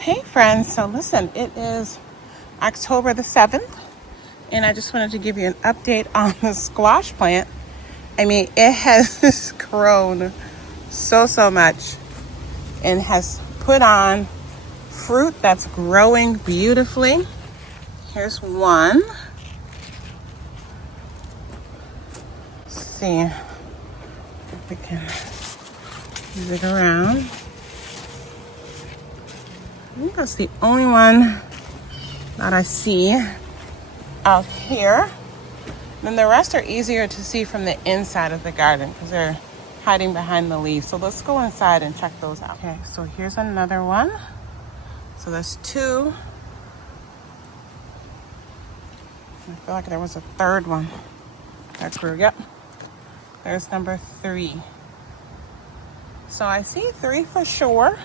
Hey friends, so listen, it is October the 7th, and I just wanted to give you an update on the squash plant. I mean, it has grown so much and has put on fruit that's growing beautifully. Here's one. Let's see if we can move it around. I think that's the only one that I see out here. Then the rest are easier to see from the inside of the garden because they're hiding behind the leaves. So let's go inside and check those out. Okay, so here's another one. So there's two. I feel like there was a third one that grew. Yep, there's number 3. So I see 3 for sure.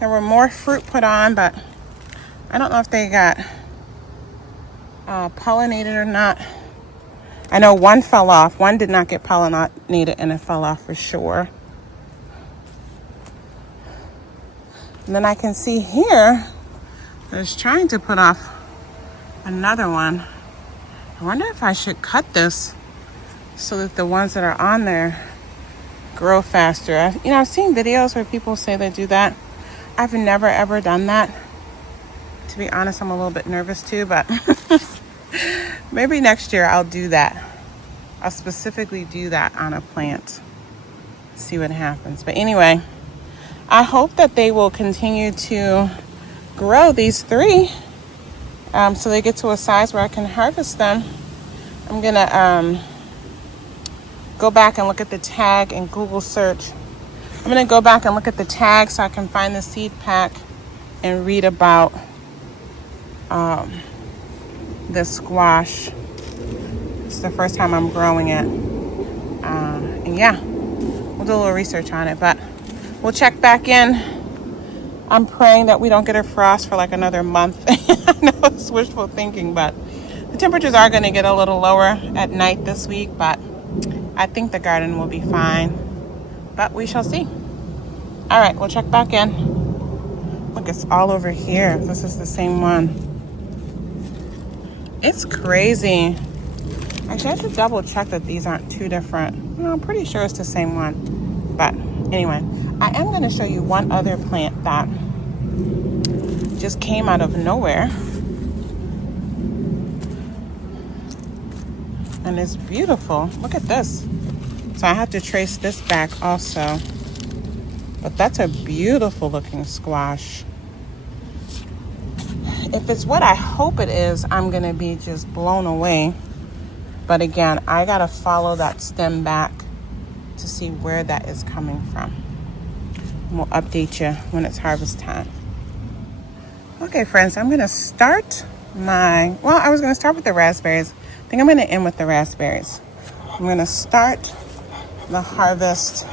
There were more fruit put on, but I don't know if they got pollinated or not. I know one fell off. One did not get pollinated and it fell off for sure. And then I can see here that it's trying to put off another one. I wonder if I should cut this so that the ones that are on there grow faster. I've seen videos where people say they do that. I've never ever done that. To be honest, I'm a little bit nervous too, but maybe next year I'll do that. I'll specifically do that on a plant. See what happens. But anyway, I hope that they will continue to grow these 3 so they get to a size where I can harvest them. I'm gonna go back and look at the tag and Google search. I'm gonna go back and look at the tag so I can find the seed pack and read about the squash. It's the first time I'm growing it. And yeah, we'll do a little research on it, but we'll check back in. I'm praying that we don't get a frost for like another month. I know it's wishful thinking, but the temperatures are going to get a little lower at night this week, but I think the garden will be fine. But we shall see. All right, we'll check back in. Look, it's all over here. This is the same one. It's crazy. Actually, I have to double check that these aren't 2 different. I'm pretty sure it's the same one. But anyway, I am going to show you one other plant that just came out of nowhere. And it's beautiful. Look at this. So I have to trace this back also. But that's a beautiful looking squash. If it's what I hope it is, I'm going to be just blown away. But again, I got to follow that stem back to see where that is coming from. And we'll update you when it's harvest time. Okay, friends, I'm going to start I was going to start with the raspberries. I think I'm going to end with the raspberries. I'm going to start the harvest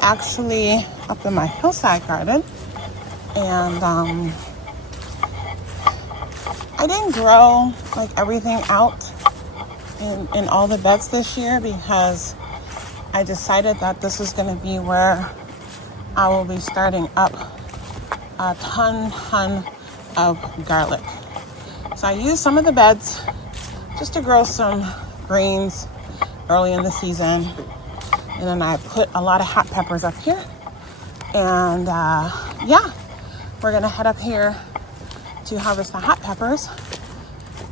actually up in my hillside garden. And I didn't grow like everything out in all the beds this year because I decided that this is going to be where I will be starting up a ton of garlic. So I used some of the beds just to grow some greens early in the season. And then I put a lot of hot peppers up here. And we're going to head up here to harvest the hot peppers.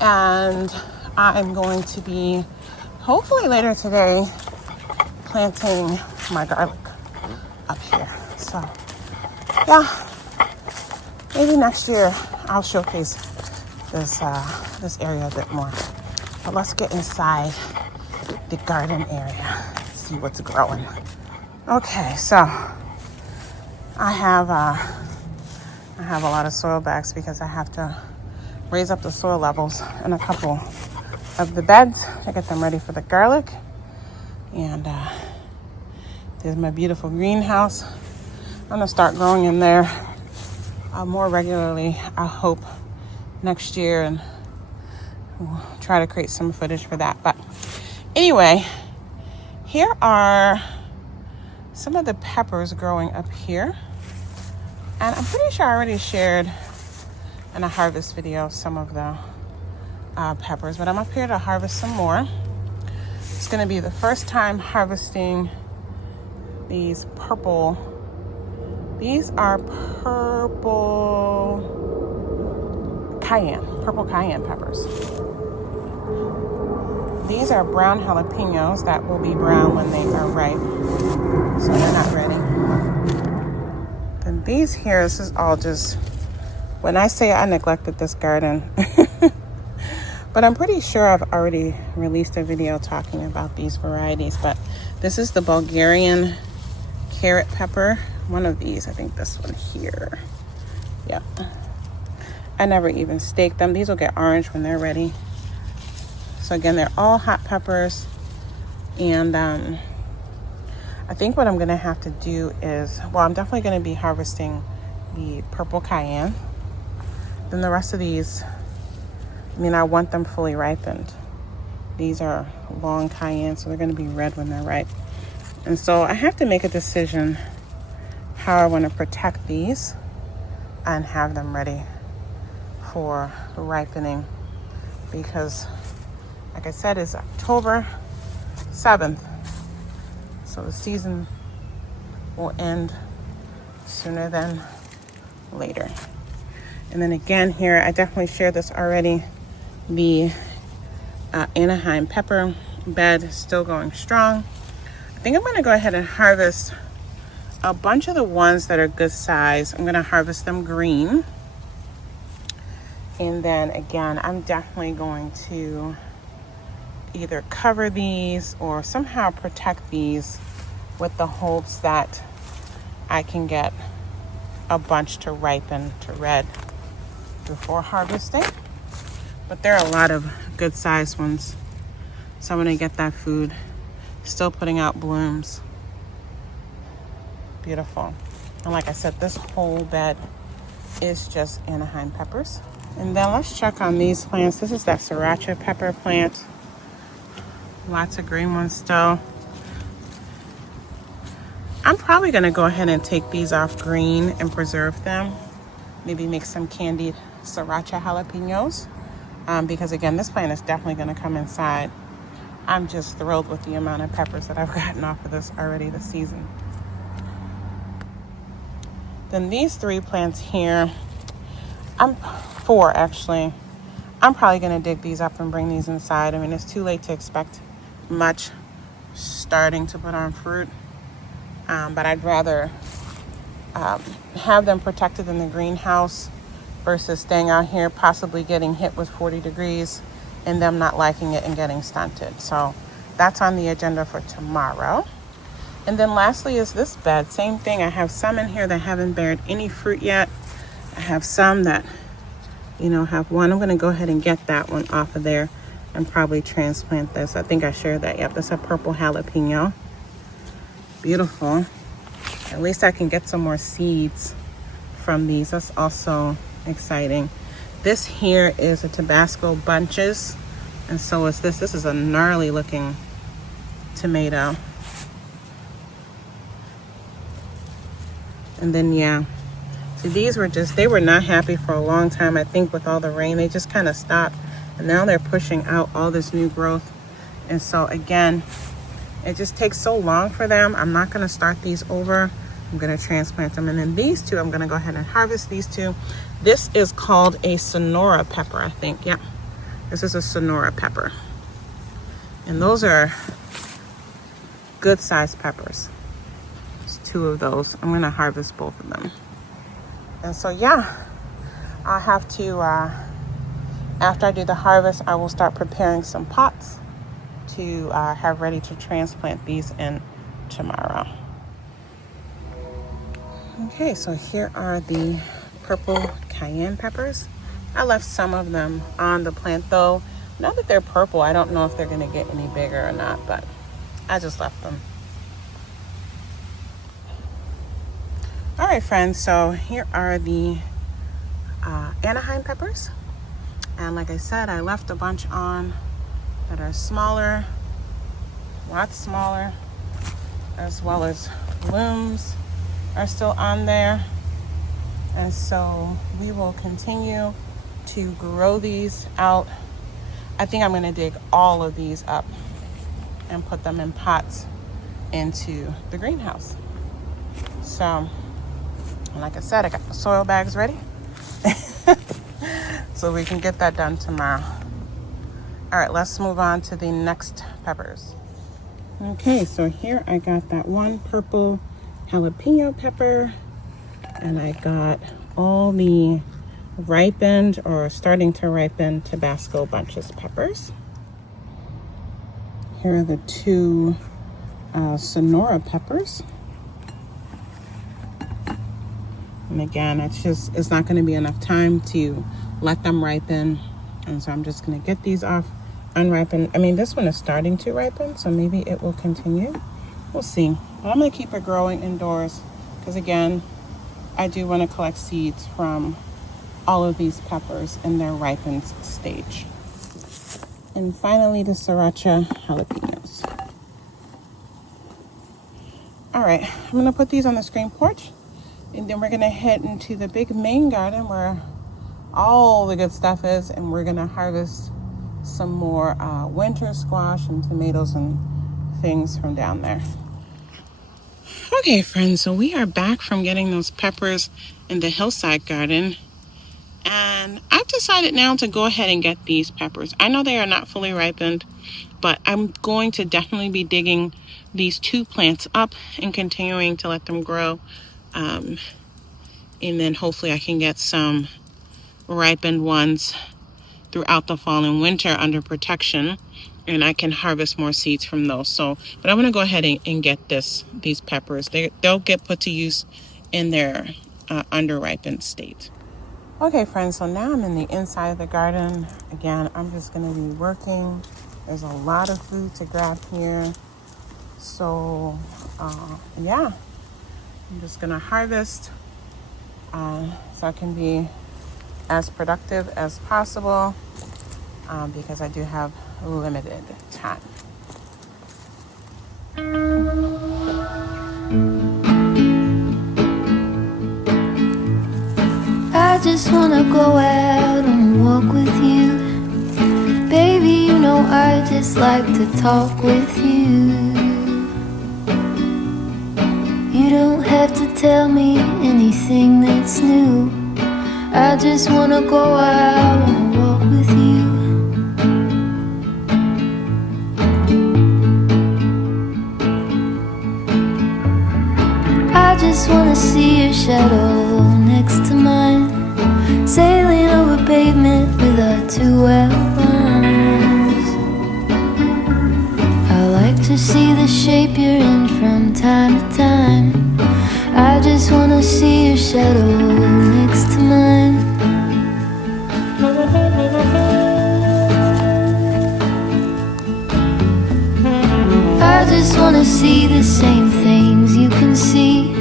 And I'm going to be, hopefully later today, planting my garlic up here. So, yeah, maybe next year I'll showcase this area a bit more. But let's get inside the garden area, see what's growing. Okay, so I have a lot of soil bags because I have to raise up the soil levels in a couple of the beds to get them ready for the garlic. And there's my beautiful greenhouse. I'm gonna start growing in there more regularly, I hope, next year, and we'll try to create some footage for that. But anyway, here are some of the peppers growing up here. And I'm pretty sure I already shared in a harvest video some of the peppers, but I'm up here to harvest some more. It's going to be the first time harvesting these purple. These are purple cayenne peppers. These are brown jalapenos that will be brown when they are ripe, so they're not ready. And these here, this is all just, when I say I neglected this garden, but I'm pretty sure I've already released a video talking about these varieties. But this is the Bulgarian carrot pepper. One of these, I think this one here. Yeah. I never even staked them. These will get orange when they're ready. So again, they're all hot peppers. And I think what I'm gonna have to do is, well, I'm definitely gonna be harvesting the purple cayenne. Then the rest of these, I mean, I want them fully ripened. These are long cayenne, so they're gonna be red when they're ripe. And so I have to make a decision how I want to protect these and have them ready for ripening, because like I said, it's October 7th. So the season will end sooner than later. And then again here, I definitely shared this already, the Anaheim pepper bed is still going strong. I think I'm going to go ahead and harvest a bunch of the ones that are good size. I'm going to harvest them green. And then again, I'm definitely going to either cover these or somehow protect these with the hopes that I can get a bunch to ripen to red before harvesting. But there are a lot of good sized ones, so I'm gonna get that food. Still putting out blooms. Beautiful. And like I said, this whole bed is just Anaheim peppers. And then let's check on these plants. This is that sriracha pepper plant. Lots of green ones still. I'm probably gonna go ahead and take these off green and preserve them. Maybe make some candied sriracha jalapenos. Because again, this plant is definitely gonna come inside. I'm just thrilled with the amount of peppers that I've gotten off of this already this season. Then these 3 plants here, 4 actually. I'm probably gonna dig these up and bring these inside. I mean, it's too late to expect much starting to put on fruit. But I'd rather have them protected in the greenhouse versus staying out here, possibly getting hit with 40 degrees and them not liking it and getting stunted. So that's on the agenda for tomorrow. And then lastly is this bed. Same thing. I have some in here that haven't bared any fruit yet. I have some that, have one. I'm going to go ahead and get that one off of there and probably transplant this. I think I shared that. Yep, that's a purple jalapeno. Beautiful. At least I can get some more seeds from these. That's also exciting. This here is a Tabasco bunches, and so is this. This is a gnarly looking tomato. And then so these were they were not happy for a long time. I think with all the rain, they just kind of stopped, and now they're pushing out all this new growth. And so again, it just takes so long for them. I'm not going to start these over. I'm going to transplant them. And then these 2, I'm going to go ahead and harvest these 2. This is called a Sonora pepper, I think. Yeah, this is a Sonora pepper. And those are good sized peppers. There's 2 of those. I'm going to harvest both of them. And so, I'll have to, after I do the harvest, I will start preparing some pots to have ready to transplant these in tomorrow. Okay, so here are the purple cayenne peppers. I left some of them on the plant though. Now that they're purple, I don't know if they're gonna get any bigger or not, but I just left them. All right, friends, so here are the Anaheim peppers. And like I said, I left a bunch on that are smaller, lots smaller, as well as blooms are still on there. And so we will continue to grow these out. I think I'm going to dig all of these up and put them in pots into the greenhouse. So, like I said, I got the soil bags ready. So we can get that done tomorrow. All right, let's move on to the next peppers. Okay, so here I got that one purple jalapeno pepper, and I got all the ripened or starting to ripen Tabasco bunches peppers. Here are the two Sonora peppers. And again, it's not going to be enough time to let them ripen. And so I'm just going to get these off unripened. I mean, this one is starting to ripen, so maybe it will continue. We'll see. But I'm going to keep it growing indoors because, again, I do want to collect seeds from all of these peppers in their ripened stage. And finally, the Sriracha jalapenos. All right, I'm going to put these on the screen porch. And then we're going to head into the big main garden where all the good stuff is. And we're going to harvest some more winter squash and tomatoes and things from down there. Okay, friends, so we are back from getting those peppers in the hillside garden. And I've decided now to go ahead and get these peppers. I know they are not fully ripened, but I'm going to definitely be digging these two plants up and continuing to let them grow. And then hopefully I can get some ripened ones throughout the fall and winter under protection, and I can harvest more seeds from those. So, but I'm going to go ahead and get these peppers. They'll get put to use in their under ripened state. Okay, friends, so now I'm in the inside of the garden. Again, I'm just going to be working. There's a lot of food to grab here. So, yeah, I'm just going to harvest so I can be as productive as possible because I do have limited time. I just wanna go out and walk with you. Baby, you know I just like to talk with you. You don't have to tell me anything that's new. I just wanna go out and walk with you. I just wanna see your shadow next to mine, sailing over pavement with our two arms. I like to see the shape you're in from time to time. I just wanna see your shadow next to mine. I just wanna see the same things you can see,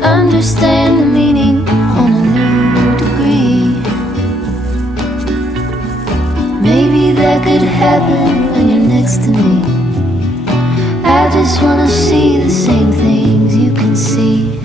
understand the meaning on a new degree. Maybe that could happen when you're next to me. I just wanna see the same things you can see.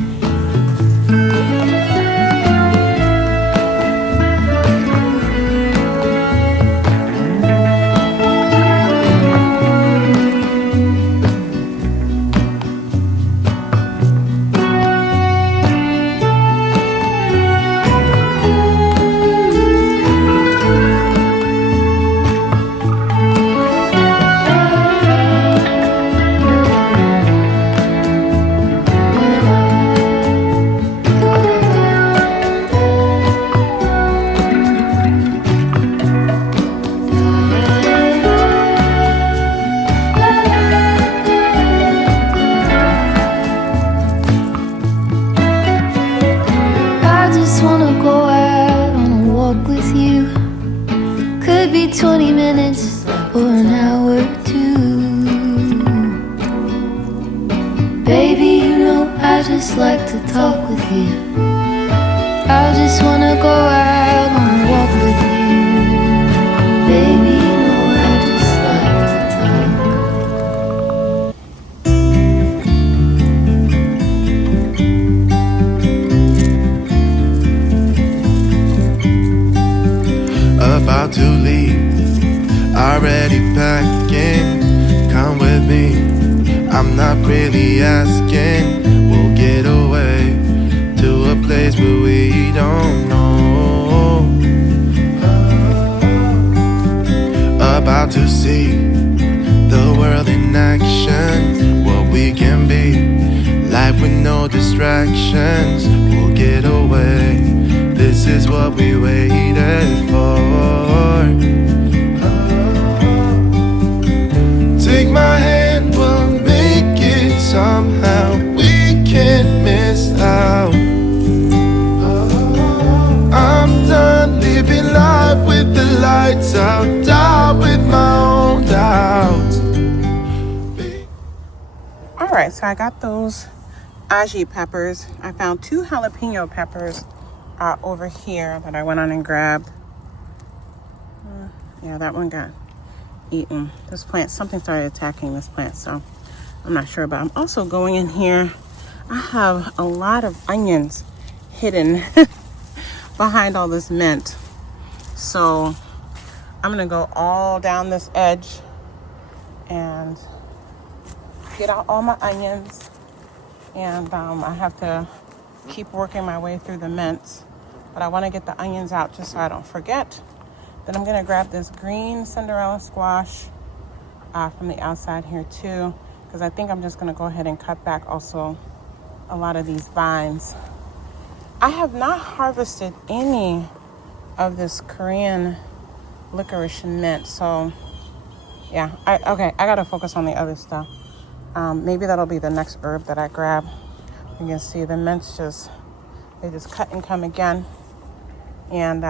Could be 20 minutes or an hour or two. Baby, you know I just like to talk with you. I just wanna go out on a walk with you. Baby, you know I just like to talk. about to leave, already packing. Come with me, I'm not really asking. We'll get away to a place where we don't know. About to see the world in action, what we can be, life with no distractions. We'll get away, this is what we waited for. Take my hand, we'll make it somehow. We can't miss out. I'm done living life with the lights out, die with my own doubts. All right, so I got those aji peppers. I found 2 jalapeno peppers over here that I went on and grabbed. Yeah, that one got eaten. This plant, something started attacking this plant, so I'm not sure. But I'm also going in here. I have a lot of onions hidden behind all this mint. So I'm gonna go all down this edge and get out all my onions. And I have to keep working my way through the mints. But I want to get the onions out just so I don't forget. Then I'm going to grab this green Cinderella squash from the outside here too, because I think I'm just going to go ahead and cut back also a lot of these vines. I have not harvested any of this Korean licorice mint, so yeah, I got to focus on the other stuff. Maybe that'll be the next herb that I grab. You can see the mints they just cut and come again. And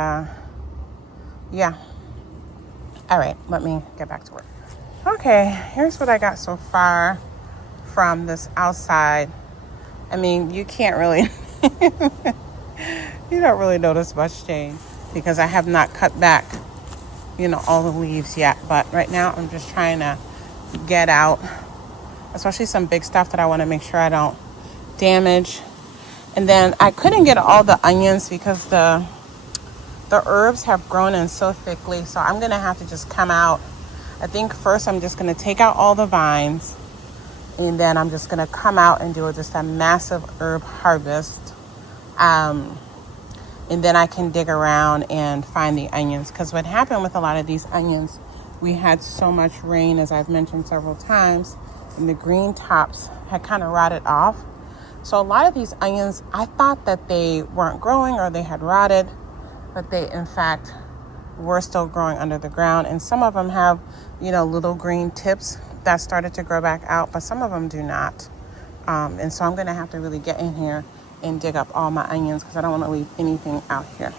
yeah. All right, let me get back to work. Okay, here's what I got so far from this outside. I mean, you can't really, you don't really notice much change because I have not cut back, all the leaves yet. But right now I'm just trying to get out, especially some big stuff that I want to make sure I don't damage. And then I couldn't get all the onions because the herbs have grown in so thickly, so I'm gonna have to just come out. I think first I'm just gonna take out all the vines, and then I'm just gonna come out and do just a massive herb harvest, and then I can dig around and find the onions. Because what happened with a lot of these onions, we had so much rain, as I've mentioned several times, and the green tops had kind of rotted off. So a lot of these onions, I thought that they weren't growing or they had rotted, but they in fact were still growing under the ground. And some of them have, little green tips that started to grow back out, but some of them do not. And so I'm gonna have to really get in here and dig up all my onions because I don't want to leave anything out here.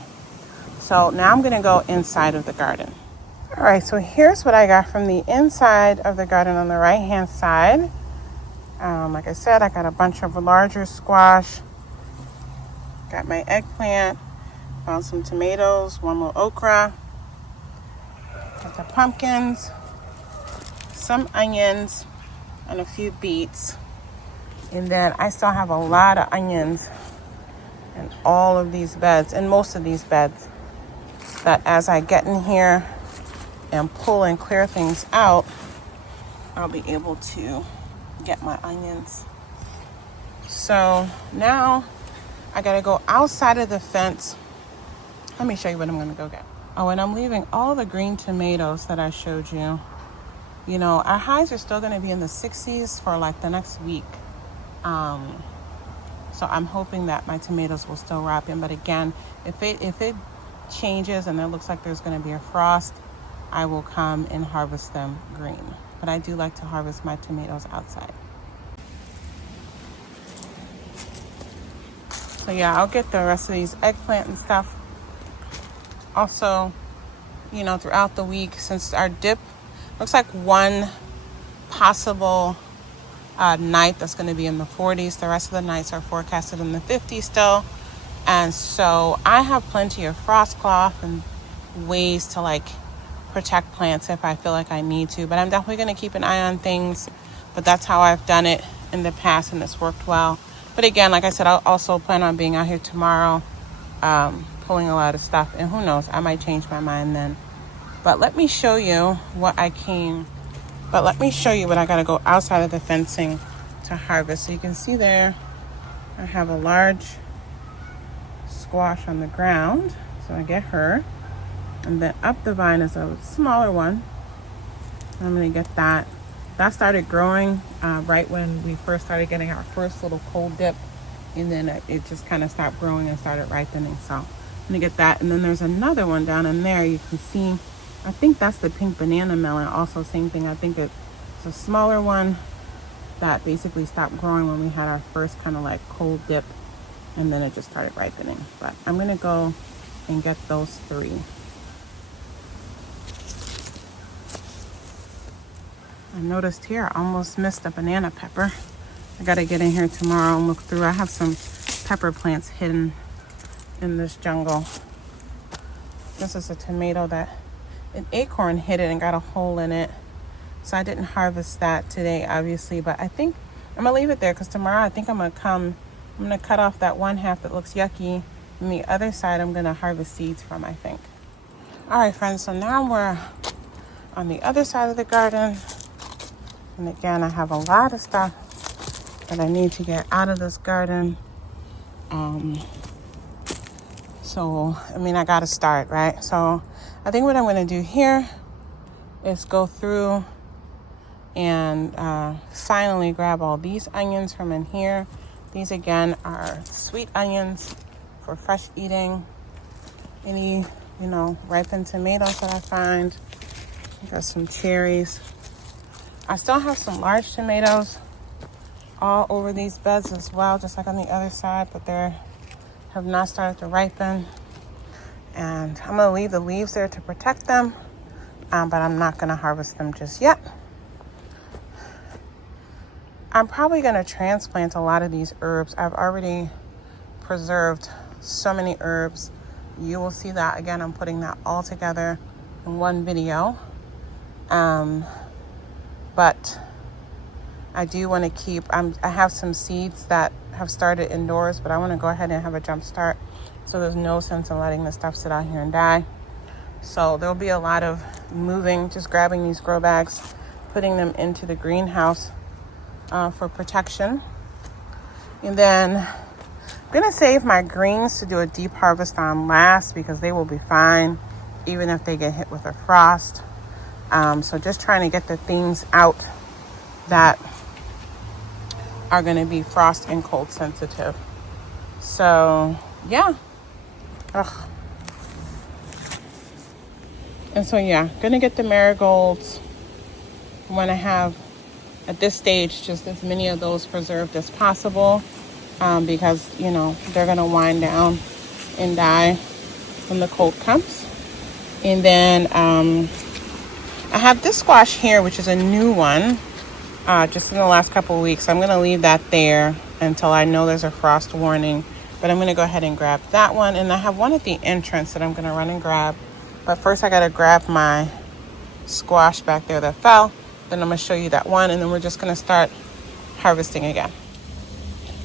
So now I'm gonna go inside of the garden. All right, so here's what I got from the inside of the garden on the right hand side. Like I said, I got a bunch of larger squash, got my eggplant, found some tomatoes, one more okra, got the pumpkins, some onions, and a few beets. And then I still have a lot of onions in all of these beds, in most of these beds, that as I get in here and pull and clear things out, I'll be able to get my onions. So now I gotta go outside of the fence. Let me show you what I'm gonna go get. Oh, and I'm leaving all the green tomatoes that I showed you. Our highs are still gonna be in the 60s for like the next week. So I'm hoping that my tomatoes will still ripen. But again, if it changes and it looks like there's gonna be a frost, I will come and harvest them green. But I do like to harvest my tomatoes outside. So yeah, I'll get the rest of these eggplant and stuff. Also, throughout the week, since our dip looks like one possible night that's going to be in the 40s. The rest of the nights are forecasted in the 50s still. And so I have plenty of frost cloth and ways to protect plants if I feel like I need to. But I'm definitely going to keep an eye on things. But that's how I've done it in the past, and it's worked well. But again, like I said, I'll also plan on being out here tomorrow, pulling a lot of stuff. And who knows, I might change my mind then But let me show you what I gotta go outside of the fencing to harvest. So you can see there, I have a large squash on the ground. So I get her. And then up the vine is a smaller one. I'm gonna get that. That started growing right when we first started getting our first little cold dip. And then it just kind of stopped growing and started ripening. So I'm gonna get that. And then there's another one down in there. You can see, I think that's the pink banana melon. Also same thing. I think it's a smaller one that basically stopped growing when we had our first kind of like cold dip. And then it just started ripening. But I'm gonna go and get those 3. I noticed here I almost missed a banana pepper. I gotta get in here tomorrow and look through. I have some pepper plants hidden in this jungle. This is a tomato that an acorn hit it and got a hole in it. So I didn't harvest that today, obviously, but I think I'm gonna leave it there because tomorrow I think I'm gonna cut off that one half that looks yucky, and the other side I'm gonna harvest seeds from, I think. All right, friends, so now we're on the other side of the garden. And again, I have a lot of stuff that I need to get out of this garden. I gotta start, right? So I think what I'm gonna do here is go through and finally grab all these onions from in here. These again are sweet onions for fresh eating. Any, ripened tomatoes that I find. Got some cherries. I still have some large tomatoes all over these beds as well, just like on the other side, but they have not started to ripen. And I'm gonna leave the leaves there to protect them, but I'm not gonna harvest them just yet. I'm probably gonna transplant a lot of these herbs. I've already preserved so many herbs. You will see that again. I'm putting that all together in one video. But I do want to keep, I have some seeds that have started indoors, but I want to go ahead and have a jump start. So there's no sense in letting this stuff sit out here and die. So there'll be a lot of moving, just grabbing these grow bags, putting them into the greenhouse for protection. And then I'm going to save my greens to do a deep harvest on last because they will be fine, even if they get hit with a frost. So just trying to get the things out that are going to be frost and cold sensitive. So, yeah. And so, going to get the marigolds. I want to have, at this stage, just as many of those preserved as possible because, they're going to wind down and die when the cold comes. And then I have this squash here, which is a new one, just in the last couple of weeks. I'm going to leave that there until I know there's a frost warning. But I'm going to go ahead and grab that one. And I have one at the entrance that I'm going to run and grab. But first I got to grab my squash back there that fell. Then I'm going to show you that one. And then we're just going to start harvesting again.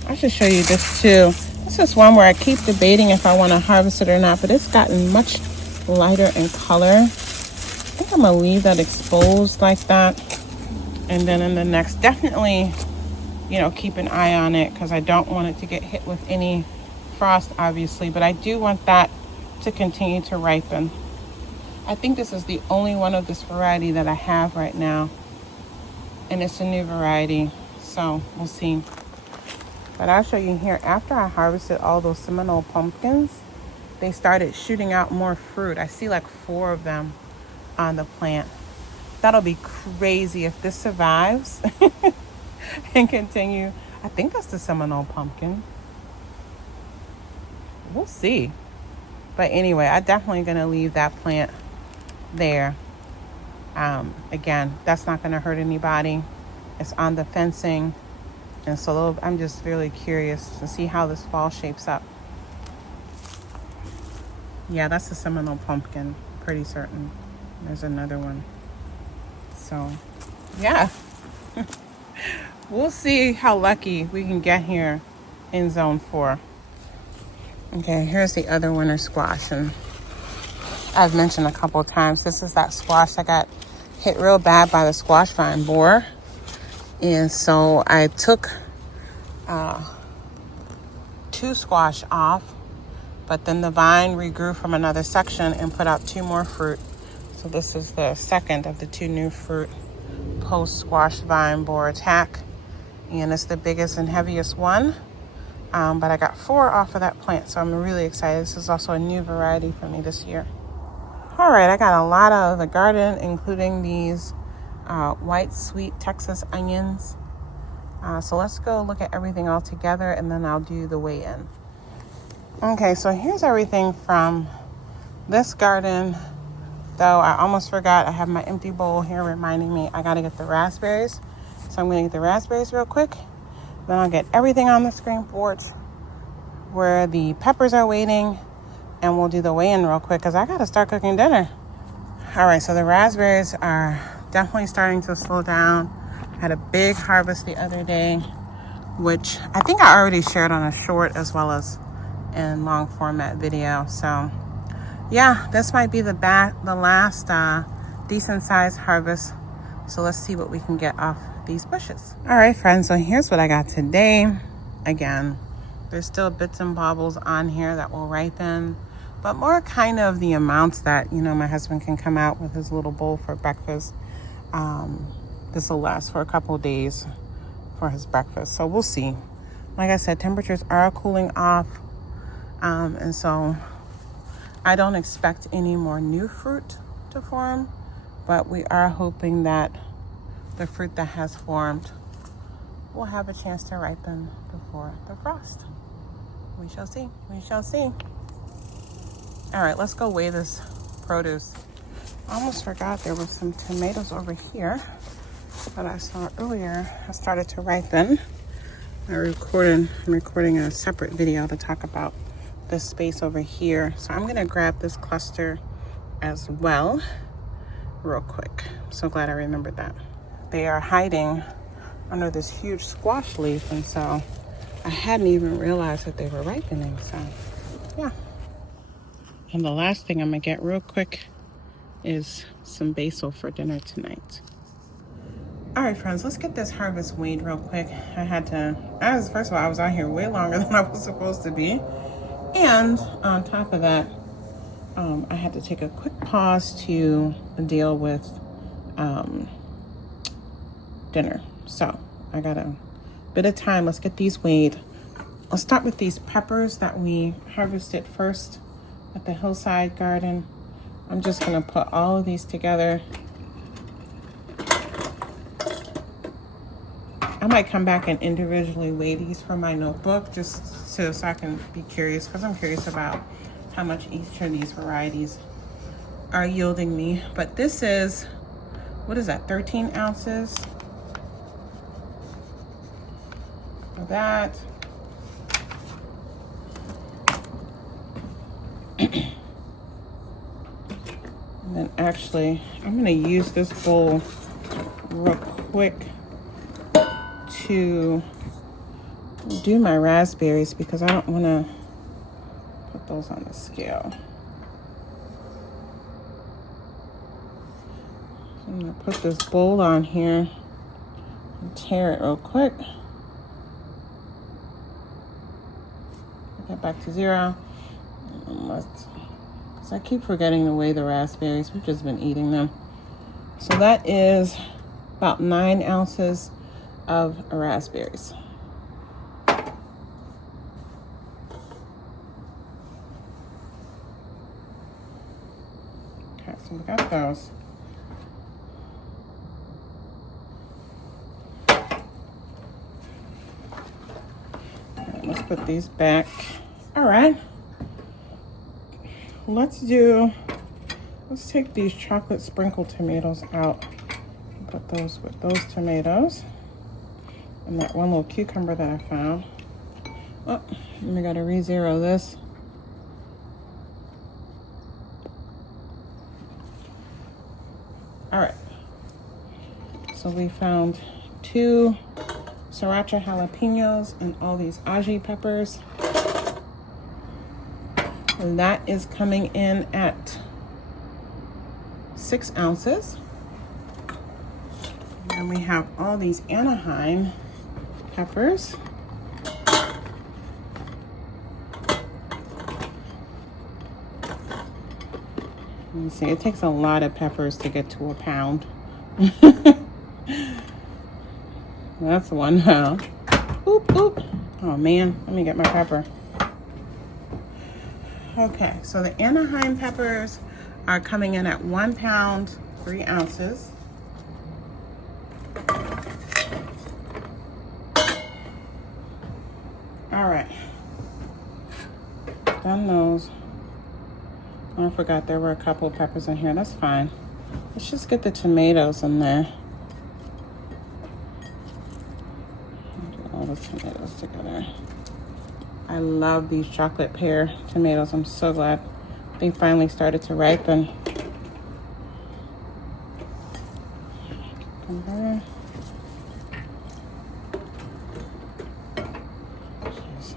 I should show you this too. This is one where I keep debating if I want to harvest it or not. But it's gotten much lighter in color. I think I'm going to leave that exposed like that. And then in the next, definitely, keep an eye on it because I don't want it to get hit with any frost, obviously. But I do want that to continue to ripen. I think this is the only one of this variety that I have right now. And it's a new variety. So we'll see. But I'll show you here. After I harvested all those Seminole pumpkins, they started shooting out more fruit. I see like 4 of them on the plant. That'll be crazy if this survives and continue. I think that's the Seminole pumpkin. We'll see. But anyway, I'm definitely going to leave that plant there. Again, that's not going to hurt anybody. It's on the fencing. And so I'm just really curious to see how this fall shapes up. Yeah, that's the Seminole pumpkin. Pretty certain. There's another one. So, yeah. We'll see how lucky we can get here in zone 4. Okay, here's the other winter squash. And I've mentioned a couple of times, this is that squash that got hit real bad by the squash vine borer. And so I took 2 squash off, but then the vine regrew from another section and put out 2 more fruit. So this is the second of the 2 new fruit post squash vine borer attack. And it's the biggest and heaviest one. But I got 4 off of that plant, so I'm really excited. This is also a new variety for me this year. All right, I got a lot out of the garden, including these white sweet Texas onions. So let's go look at everything all together, and then I'll do the weigh-in. Okay, so here's everything from this garden. Though I almost forgot, I have my empty bowl here reminding me I gotta get the raspberries. So I'm gonna get the raspberries real quick. Then I'll get everything on the screen porch where the peppers are waiting, and we'll do the weigh-in real quick because I gotta start cooking dinner. All right, so the raspberries are definitely starting to slow down. I had a big harvest the other day, which I think I already shared on a short as well as in long format video. So yeah, this might be the last decent sized harvest. So let's see what we can get off these bushes. All right, friends, so here's what I got today. Again, there's still bits and bobbles on here that will ripen, but more kind of the amounts that, my husband can come out with his little bowl for breakfast. This will last for a couple of days for his breakfast. So we'll see. Like I said, temperatures are cooling off. And so I don't expect any more new fruit to form, but we are hoping that the fruit that has formed will have a chance to ripen before the frost. We shall see. We shall see. All right, let's go weigh this produce. I almost forgot there were some tomatoes over here that I saw earlier. I started to ripen. I'm recording a separate video to talk about this space over here. So I'm gonna grab this cluster as well real quick. I'm so glad I remembered that. They are hiding under this huge squash leaf, and so I hadn't even realized that they were ripening. So yeah. And the last thing I'm gonna get real quick is some basil for dinner tonight. All right, friends, let's get this harvest weighed real quick. First of all, I was out here way longer than I was supposed to be. And on top of that, I had to take a quick pause to deal with dinner. So I got a bit of time. Let's get these weighed. I'll start with these peppers that we harvested first at the hillside garden. I'm just gonna put all of these together. I might come back and individually weigh these for my notebook just so I can be curious, because I'm curious about how much each of these varieties are yielding me. But this is, what is that, 13 ounces for that. And then actually, I'm gonna use this bowl real quick to do my raspberries because I don't wanna put those on the scale. So I'm gonna put this bowl on here and tear it real quick. Put that back to 0. Because I keep forgetting to weigh the raspberries. We've just been eating them. So that is about 9 ounces of raspberries. Okay, so we got those. Right, let's put these back. All right. Let's take these chocolate sprinkled tomatoes out and put those with those tomatoes and that one little cucumber that I found. Oh, and we gotta re-zero this. All right, so we found 2 sriracha jalapenos and all these aji peppers. And that is coming in at 6 ounces. And we have all these Anaheim peppers. Let me see, it takes a lot of peppers to get to a pound. That's 1 pound. Oop, oop. Oh man, let me get my pepper. Okay, so the Anaheim peppers are coming in at 1 pound, 3 ounces. All right, done those. Oh, I forgot there were a couple of peppers in here. That's fine. Let's just get the tomatoes in there. Do all the tomatoes together. I love these chocolate pear tomatoes. I'm so glad they finally started to ripen. Cucumber. Jeez.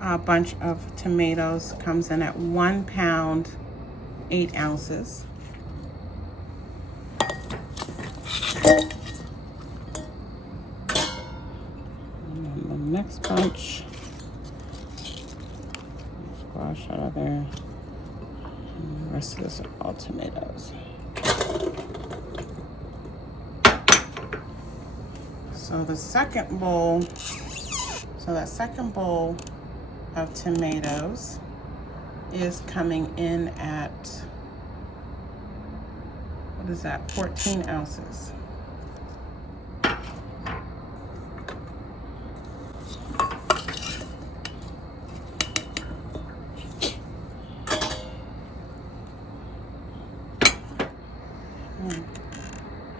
A bunch of tomatoes comes in at 1 pound, 8 ounces. And then the next bunch, squash out of there. And the rest of this are all tomatoes. So the second bowl, that second bowl of tomatoes is coming in at, what is that, 14 ounces. I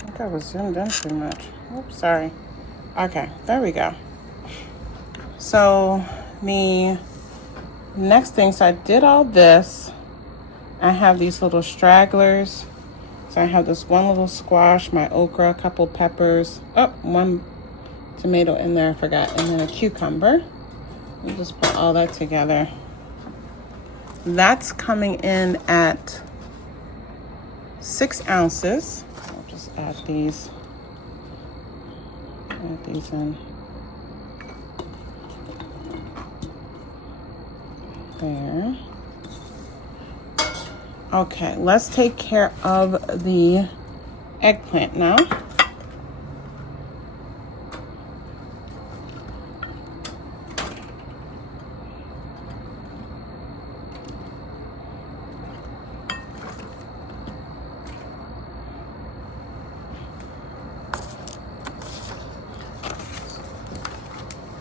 think I was zoomed in too much. Oops, sorry. Okay, there we go. So the next thing, so I did all this. I have these little stragglers. So I have this one little squash, my okra, a couple peppers. Oh, 1 tomato in there, I forgot. And then a cucumber. We just put all that together. That's coming in at 6 ounces. I'll just add these in. There. Okay, let's take care of the eggplant now.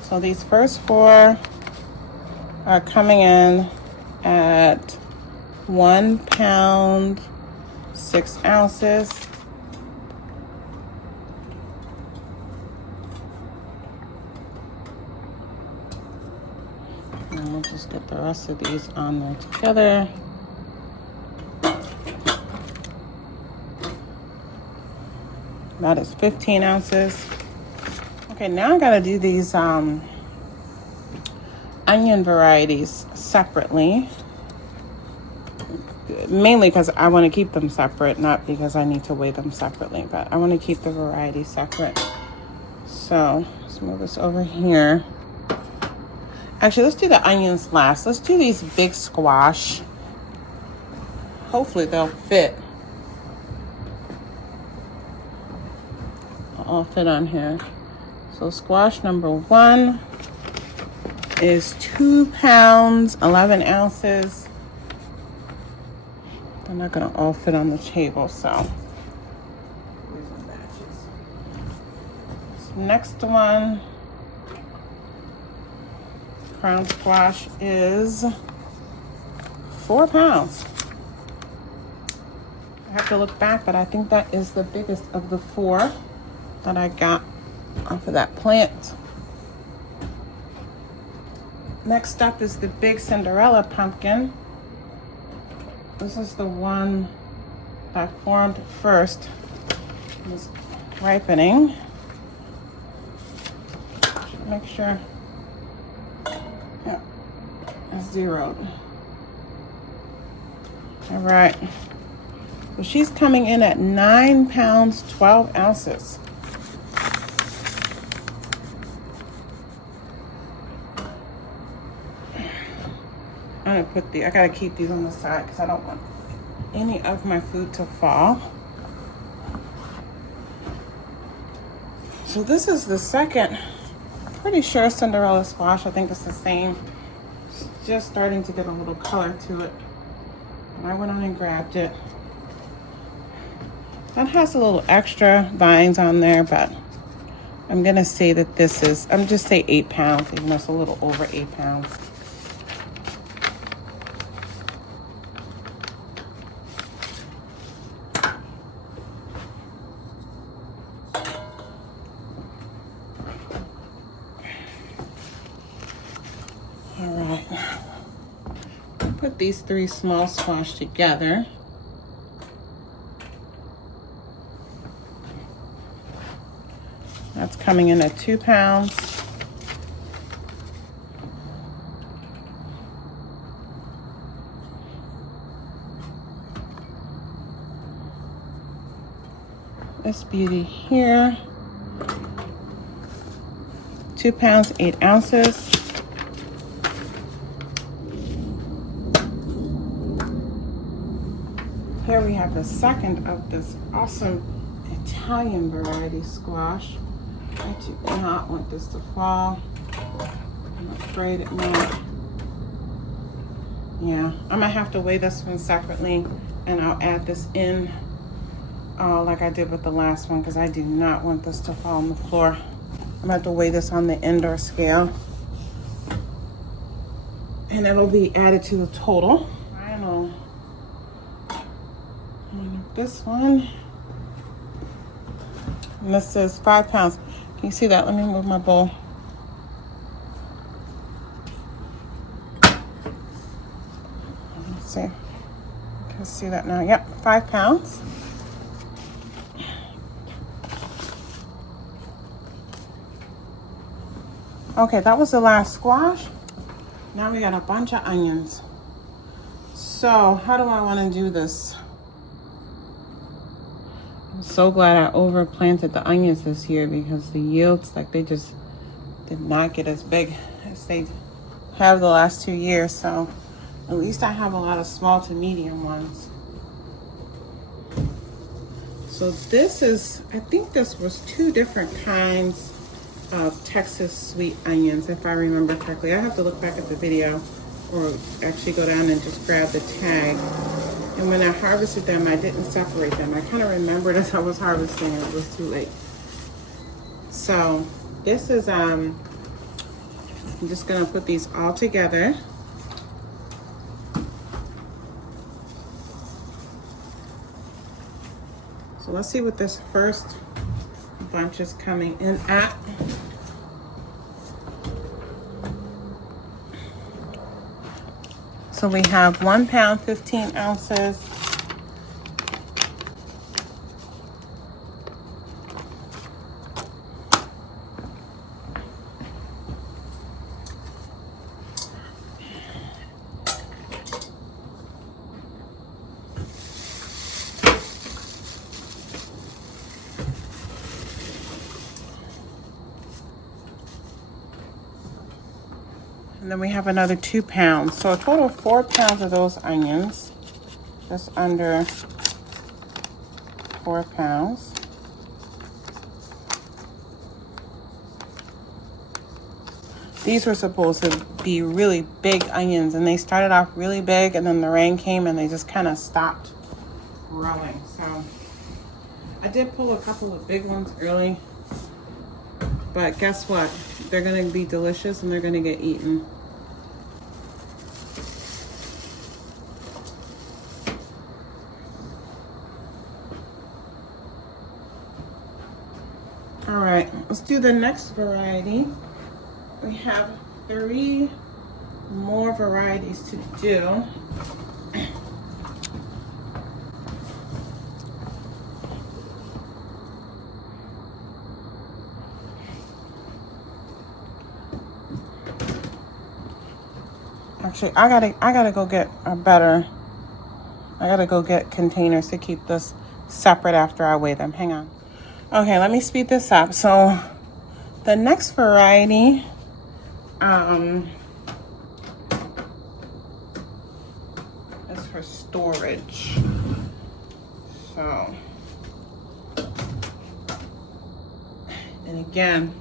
So these first 4 are coming in at 1 pound, 6 ounces. And we'll just get the rest of these on there together. That is 15 ounces. Okay, now I gotta do these onion varieties separately, mainly because I want to keep them separate, not because I need to weigh them separately, but I want to keep the variety separate. So let's move this over here. Actually, let's do the onions last. Let's do these big squash. Hopefully they'll fit. They'll all fit on here. So squash number 1 is 2 pounds, 11 ounces. They're not gonna all fit on the table, so. This next one, crown squash, is 4 pounds. I have to look back, but I think that is the biggest of the 4 that I got off of that plant. Next up is the big Cinderella pumpkin. This is the one that formed first was ripening. Make sure, yeah, it's zeroed. All right, so she's coming in at 9 pounds, 12 ounces. I'm gonna put I gotta keep these on the side because I don't want any of my food to fall. So this is the second, pretty sure Cinderella squash. I think it's the same. It's just starting to get a little color to it. And I went on and grabbed it. That has a little extra vines on there, but I'm gonna say that this is, I'm just say 8 pounds, even though it's a little over 8 pounds. All right, put these 3 small squash together. That's coming in at 2 pounds. This beauty here, 2 pounds, 8 ounces. Here we have the second of this awesome Italian variety squash. I do not want this to fall. I'm afraid it might. Yeah, I'm gonna have to weigh this one separately, and I'll add this in like I did with the last one, because I do not want this to fall on the floor. I'm gonna have to weigh this on the indoor scale, and it'll be added to the total. Final. This one, and this is 5 pounds. Can you see that? Let me move my bowl. Let's see. You can see that now. Yep, 5 pounds. Okay, that was the last squash. Now we got a bunch of onions. So how do I want to do this? I'm so glad I overplanted the onions this year, because the yields, like, they just did not get as big as they have the last 2 years. So at least I have a lot of small to medium ones. So this is, I think this was 2 different kinds of Texas sweet onions, if I remember correctly. I have to look back at the video, or actually go down and just grab the tag. And when I harvested them, I didn't separate them. I kind of remembered as I was harvesting, it was too late. So this is, I'm just gonna put these all together. So let's see what this first bunch is coming in at. So we have 1 pound, 15 ounces. And then we have another 2 pounds. So a total of 4 pounds of those onions. Just under 4 pounds. These were supposed to be really big onions, and they started off really big, and then the rain came and they just kind of stopped growing. So I did pull a couple of big ones early, but guess what? They're gonna be delicious and they're gonna get eaten. All right, let's do the next variety. We have 3 more varieties to do. Actually, I gotta go get a better. I gotta go get containers to keep this separate after I weigh them. Hang on. Okay, let me speed this up. So the next variety, is for storage. So, and again,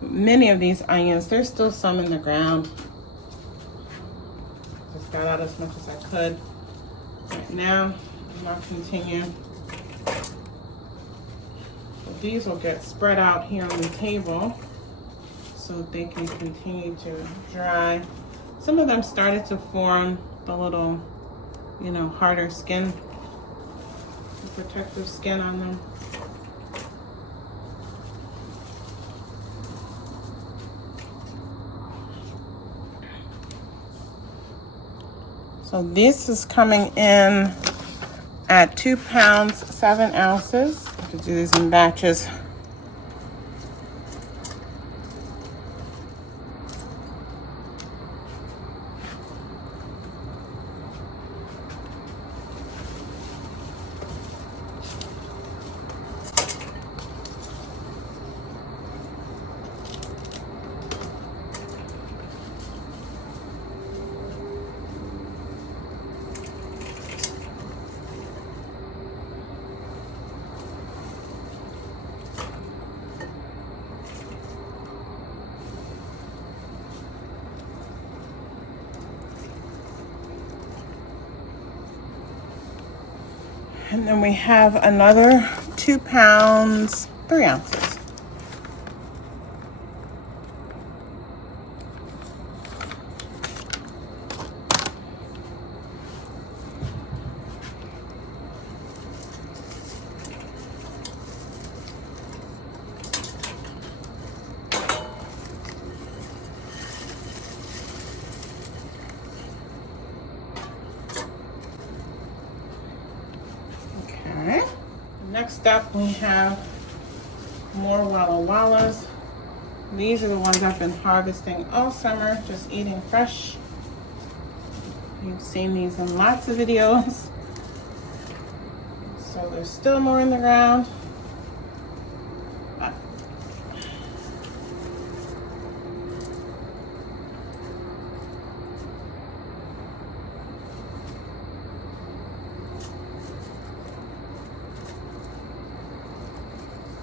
many of these onions, there's still some in the ground. Just got out as much as I could. Right now, I'll continue. So these will get spread out here on the table so that they can continue to dry. Some of them started to form the little, you know, harder skin, the protective skin on them. So this is coming in at 2 pounds, 7 ounces. I have to do these in batches. And then we have another 2 pounds, 3 ounces. Okay. Next up, we have more Walla Wallas. These are the ones I've been harvesting all summer, just eating fresh. You've seen these in lots of videos. So there's still more in the ground. But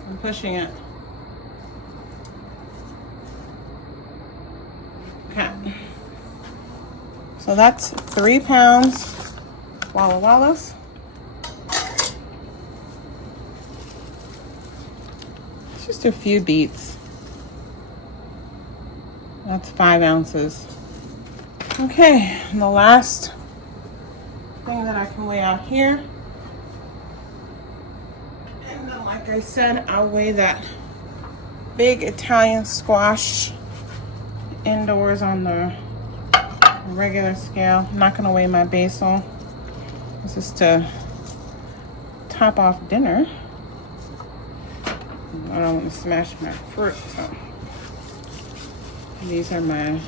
I'm pushing it. Okay. So that's 3 pounds Walla Wallas. It's just a few beets. That's 5 ounces. Okay, and the last thing that I can weigh out here. And then, like I said, I'll weigh that big Italian squash indoors on the regular scale. I'm not gonna weigh my basil. This is to top off dinner. I don't want to smash my fruit, so these are my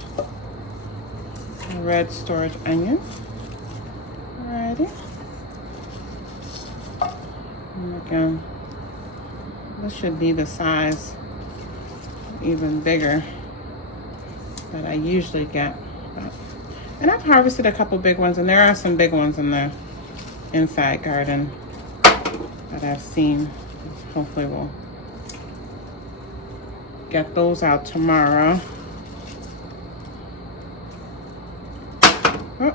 red storage onions. Alrighty. And again, this should be the size, even bigger, that I usually get. And I've harvested a couple big ones, and there are some big ones in the inside garden that I've seen. Hopefully we'll get those out tomorrow. Oh.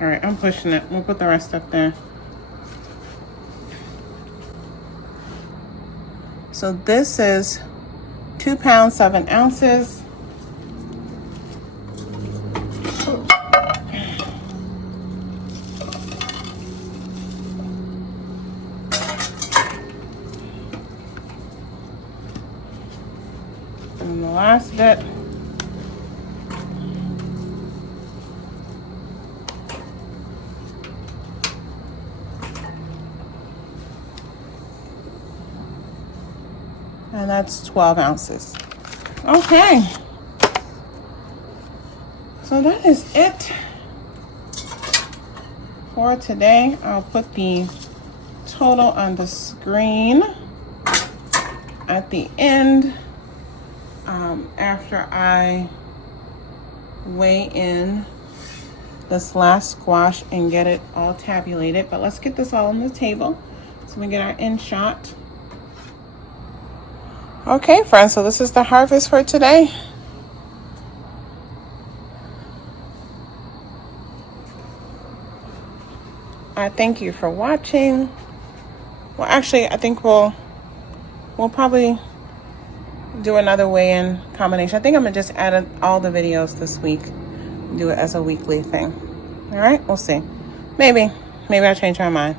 All right, I'm pushing it. We'll put the rest up there. So this is 2 pounds, 7 ounces. And the last bit. And that's 12 ounces. Okay. So that is it for today. I'll put the total on the screen at the end after I weigh in this last squash and get it all tabulated. But let's get this all on the table so we get our end shot. Okay, friends, so this is the harvest for today. I thank you for watching. Well, actually, I think we'll probably do another weigh-in combination. I think I'm gonna just add all the videos this week, do it as a weekly thing. All right, we'll see. Maybe I'll change my mind.